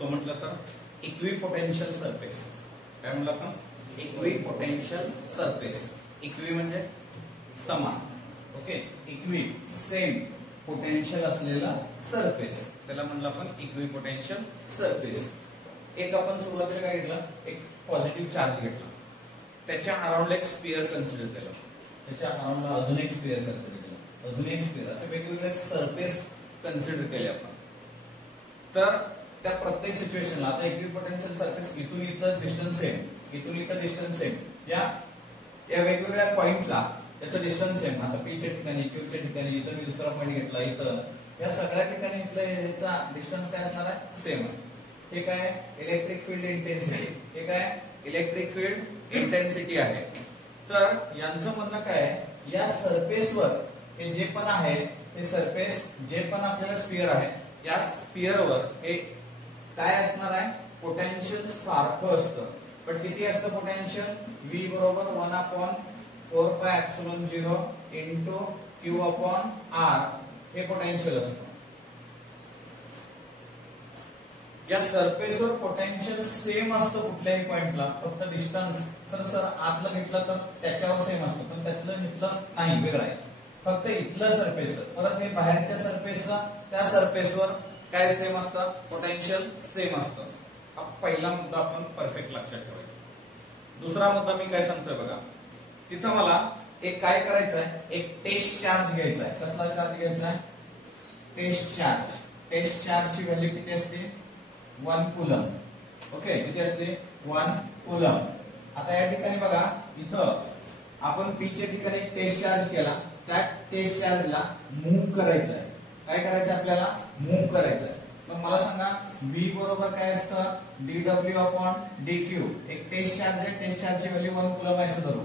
तो म्हटलं तर इक्विपोटेन्शियल सरफेस. काय म्हटलं आपण? Equipotential surface. इक्वी म्हणजे समान. ओके, इक्वी सेम पोटेन्शियल असलेला सरफेस, त्याला म्हणलं आपण इक्विपोटेन्शियल सरफेस. एक आपण सुरुवातीला काय घेतलं, एक पॉझिटिव्ह चार्ज घेतला, त्याच्या अराउंड एक स्फिअर कन्सिडर केलं, त्याच्या अराउंडला अजून एक स्फिअर कन्सिडर केलं, अजून एक स्फिअर, असे वेगवेगळे सरफेस कन्सिडर केले आपण. तर त्या प्रत्येक सिच्युएशनला आता इक्विपोटेन्शियल सरफेस इथून इथं डिस्टन्स सेम, इथून इथं डिस्टन्स सेम, या वेगवेगळ्या पॉइंटला याचं डिस्टन्स सेम. आता पी च्या ठिकाणी, क्यू च्या ठिकाणी, इथं मी दुसरा पॉइंट घेतला, इथं या सगळ्या ठिकाणी इथलं याचा डिस्टन्स काय असणार आहे? सेम आहे. हे काय? Electric field intensity. हे काय? इलेक्ट्रिक फील्ड इंटेन्सिटी आहे. तर यांचं म्हणणं काय, या सरफेसवर हे जे पण आहे, हे सरफेस जे पण आपल्याला स्फिअर आहे, या स्फिअरवर हे काय असणार आहे? पोटेन्शियल सारखं असतं. पण किती असतं पोटेन्शियल? V बरोबर 1/4πε0 इंटू Q/R हे पोटेन्शियल असतं. या सरफेसवर पोटेन्शियल सेम असतं कुठल्याही पॉइंटला, फक्त डिस्टन्स सर आतलं घेतलं तर त्याच्यावर सेम असतं, पण त्यातलं घेतलं नाही, वेगळं आहे. फक्त इथलं सरफेस, परत हे बाहेरच्या सरफेसचा त्या सरफेसवर काय सेम असतं? पोटेन्शियल सेम असतं. हा पहिला मुद्दा आपण परफेक्ट लक्षात ठेवायचा. दुसरा मुद्दा मी काय सांगतोय बघा, तिथं मला एक काय करायचं आहे, एक टेस्ट चार्ज घ्यायचा आहे. कसला चार्ज घ्यायचा आहे? Test charge. टेस्ट चार्जची व्हॅल्यू किती असते? 1 कूलम. ओके, किती असते? 1 कूलम. आता या ठिकाणी बघा, इथं आपण पी च्या ठिकाणी एक टेस्ट चार्ज केला, त्या टेस्ट चार्जला मूव्ह करायचं आहे. काय करायचं आपल्याला? मूव्ह करायचं आहे. मग मला सांगा, V बरोबर काय असतं? dW/dq. एक टेस्ट चार्ज आहे, टेस्ट चार्जची व्हॅल्यू 1 कूलम आहे धरू,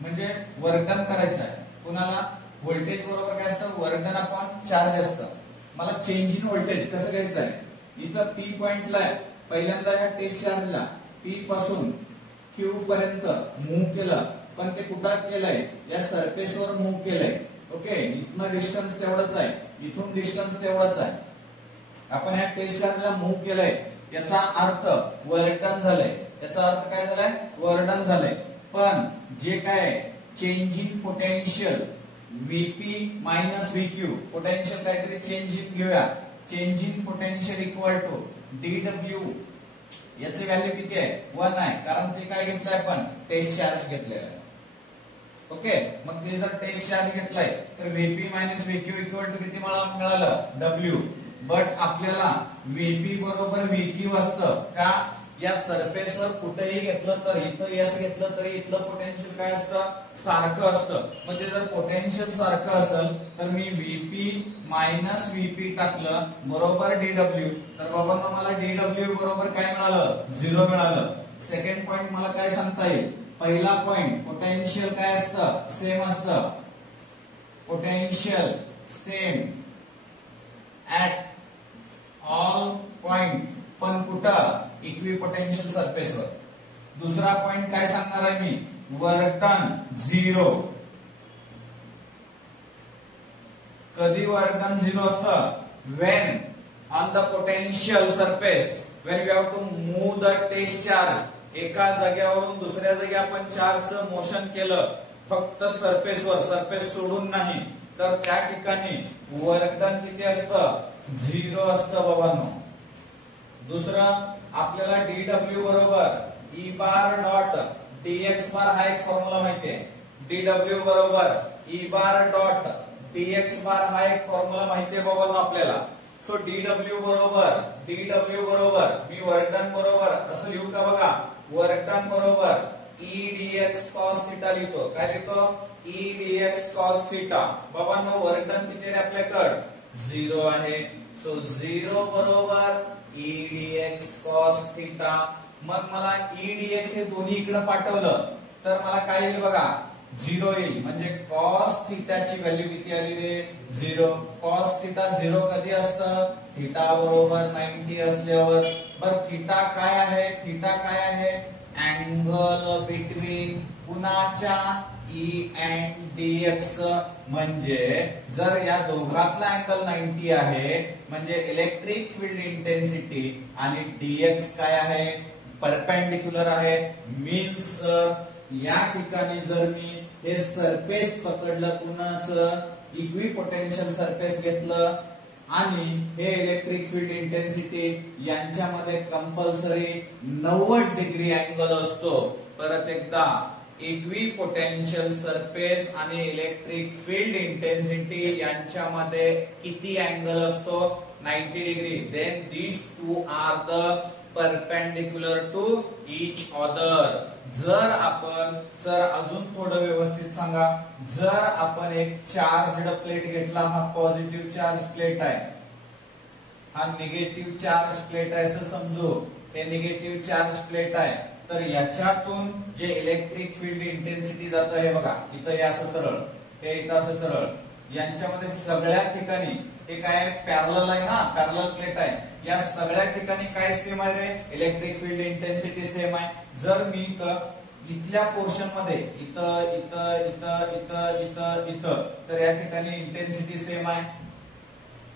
म्हणजे वर्क डन करायचं आहे. कुणाला? व्होल्टेज बरोबर काय असतं? वर्क डन अपॉन चार्ज असतं. मला चेंज इन व्होल्टेज कसं घ्यायचं आहे? इथं P पॉइंटला पहिल्यांदा या टेस्ट चार्जला P पासून Q पर्यंत मूव्ह केलं, पण ते कुठं केलंय? या सरफेसवर मूव्ह केलंय. ओके, इथनं डिस्टन्स तेवढंच आहे, इथून डिस्टन्स तेवढंच आहे. आपण या टेस्ट चार्जला मूव्ह केलंय, याचा अर्थ वर्क डन झालंय. याचा अर्थ काय झालाय? वर्क डन झालंय. पण जे काय change in potential Vp minus Vq, potential काहीतरी चेंज इन घेऊया. Change in potential equal to dW. याची व्हॅल्यू किती आहे? 1 आहे, कारण ते काय घेतलंय आपण? टेस्ट चार्ज घेतलेला आहे. ओके, मग ते जर टेस्ट चार्ज घेतलाय तर Vp minus Vq equal to किती मिळालं? W. बट आपल्याला Vp बरोबर Vq असतं का? या सरफेसवर कुठेही घेतलं तर, इथं S घेतलं तरी इथलं पोटेन्शियल काय असतं? सारखं असतं. म्हणजे जर पोटेन्शियल सारखं असेल तर मी Vp मायनस Vp टाकलं बरोबर dW, तर बाबांनो मला dW बरोबर काय मिळालं? 0 मिळालं. सेकंड पॉइंट मला काय सांगता येईल? पहिला पॉइंट पोटेन्शियल काय असतं? सेम असतं. Potential same at all point, पण कुठं? इक्विपोटेन्शियल सरफेसवर. दुसरा पॉइंट काय सांगणार आहे मी? Work done 0. कधी वर्क डन 0 असतं? When on the potential surface, when we have to move the test charge. एका जागेवरून दुसऱ्या जागी आपण चार्जचं मोशन केलं, फक्त सरफेसवर, सरफेस सोडून नाही, तर त्या ठिकाणी वर्क डन किती असतं? 0 असतं बाबांनो. दुसरं आपल्याला dW बरोबर E बार डॉट dx बार हा एक फॉर्म्युला माहितीये. dW बरोबर E बार डॉट dx बार हा एक फॉर्म्युला माहितीये बाबांनो आपल्याला. सो dW बरोबर मी वर्क डन बरोबर असं लिहू का? बघा, वर्क डन बरोबर E dx cos θ लिहितो. काय लिहितो? E dx cos θ. बाबांनो वर्क डन किती आहे आपल्याकडे? 0 आहे. सो 0 बरोबर E dx cos θ. मग मला E dx हे दोन्ही इकडे पाठवलं तर मला काय येईल बघा? 0 येईल. म्हणजे cos θ ची व्हॅल्यू किती आली रे? 0. cos θ 0 कधी असतं? θ बरोबर 90 असल्यावर. बर θ काय आहे? θ काय आहे? अँगल बिटवीन कुणाच्या ई अँड डीएक्स म्हणजे जर या दोघातला अँगल 90 आहे म्हणजे इलेक्ट्रिक फील्ड इंटेन्सिटी आणि डीएक्स काय आहे परपेंडिक्युलर आहे मीन्स या ठिकाणी जर मी हे सरफेस पकडलं कुणाचं इक्विपोटेन्शियल सरफेस घेतलं आणि हे इलेक्ट्रिक फील्ड इंटेन्सिटी यांच्यामध्ये कंपल्सरी 90 डिग्री अँगल असतो परत एकदा इक्विपोटेन्शियल सरफेस आणि इलेक्ट्रिक फील्ड इंटेन्सिटी यांच्यामध्ये किती अँगल असतो 90 degree then these two are the perpendicular to each other जर आपण सर अजून थोडं व्यवस्थित सांगा जर आपण एक चार्जड प्लेट घेतला हा पॉझिटिव्ह चार्ज प्लेट आहे हा निगेटिव्ह चार्ज प्लेट आहे असं समजू हे निगेटिव्ह चार्ज प्लेट आहे तर याच्यातून जे इलेक्ट्रिक फील्ड इंटेन्सिटी जातं हे बघा इथं हे असं सरळ हे इथं असं सरळ यांच्यामध्ये सगळ्या ठिकाणी हे काय पॅरलल आहे ना पॅरलल प्लेट आहे या सगळ्या ठिकाणी काय सेम आहे रे इलेक्ट्रिक फील्ड इंटेन्सिटी सेम आहे जर मी इथल्या पोर्शन मध्ये इथं इथं इथं इथं इथं इथं तर या ठिकाणी इंटेन्सिटी सेम आहे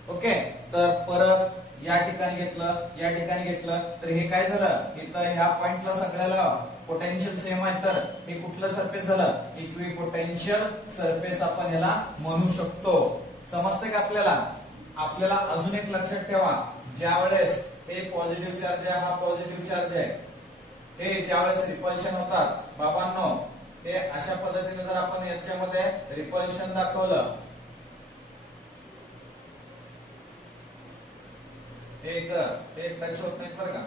ओके तर परत या ठिकाणी घेतलं तर हे काय झालं इथं ह्या पॉइंटला सगळ्याला पोटेन्शियल सेम आहे तर हे कुठलं सरफेस झालं इक्विपोटेन्शियल सरफेस आपण याला म्हणू शकतो समजते का आपल्याला अजून एक लक्षात ठेवा ज्या वेळेस हे पॉझिटिव्ह चार्ज आहे हा पॉझिटिव्ह चार्ज आहे हे ज्यावेळेस रिपल्शन होतात बाबांनो हे अशा पद्धतीने जर आपण याच्यामध्ये रिपल्शन दाखवलं हे टच होत नाही बरं का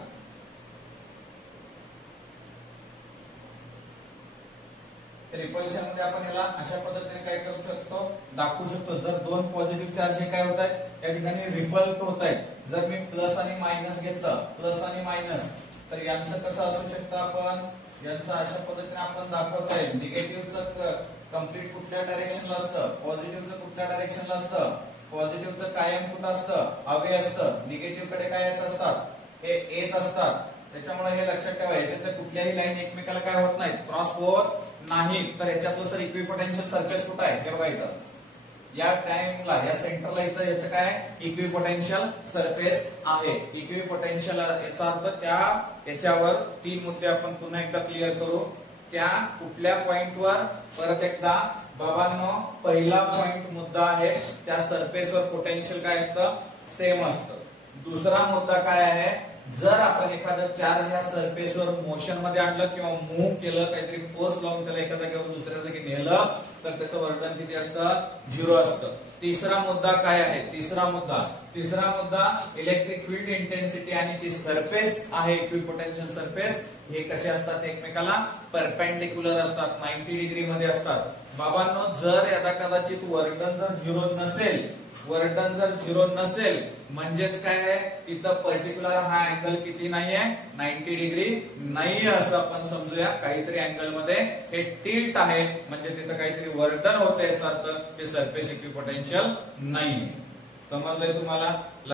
रिपल्शन मध्ये आपण याला अशा पद्धतीने काय करू शकतो दाखवू शकतो जर दोन पॉझिटिव्ह चार्ज हे काय होत आहेत या ठिकाणी रिपल होत आहेत जर मी प्लस आणि मायनस घेतलं प्लस आणि मायनस तर यांचं कसं असू शकतं आपण यांचं अशा पद्धतीने आपण दाखवतोय निगेटिव्हचं कम्प्लीट कुठल्या डायरेक्शनला असतं पॉझिटिव्हचं कुठल्या डायरेक्शनला असतं पॉझिटिव्हचं कायम कुठं असतं अवे असतं निगेटिव्ह कडे काय येत असतात हे येत असतात त्याच्यामुळे हे लक्षात ठेवा याच्यातल्या कुठल्याही लाईन एकमेकाला काय होत नाहीत क्रॉस होत नाही तर याच्यातलं सर इक्विपोटेन्शियल सरफेस कुठं आहे हे बघा इथं या टाइमला या सेंटरला इथं याचं काय इक्विपोटेन्शियल सरफेस आहे इक्विपोटेन्शियल याचा अर्थ याच्यावर तीन मुद्दे आपण पुन्हा एकदा क्लिअर करू त्या कुठल्या पॉइंटवर परत एकदा बाबांनो पहिला पॉइंट मुद्दा आहे त्या सरफेसवर पोटेन्शियल काय असतं सेम असतं दुसरा मुद्दा काय आहे जर आपण एखादा चार्ज ह्या सरफेसवर मोशन मध्ये आणलं किंवा मूव्ह केलं काहीतरी फोर्स लावून त्याला एका जागेवर दुसऱ्या जागी नेलं तर त्याचं वर्तन किती असतं 0 असतं तिसरा मुद्दा काय आहे तिसरा मुद्दा इलेक्ट्रिक फील्ड इंटेन्सिटी आणि जी सरफेस आहे इक्विपोटेन्शियल सरफेस हे कसे असतात एकमेकाला परपेंडिक्युलर असतात 90 डिग्री मध्ये असतात बाबांनो जर याचा कदाचित वर्तन जर 0 नसेल म्हणजेच काय आहे तिथं पर्टिक्युलर हा अँगल किती नाहीये 90 डिग्री नाहीये असं आपण समजूया काहीतरी अँगल मध्ये हे टिल्ट आहे म्हणजे तिथं काहीतरी वर्तन होतं याचा अर्थ ते सरफेस इक्विपोटेन्शियल नाहीये समजलंय तुम्हाला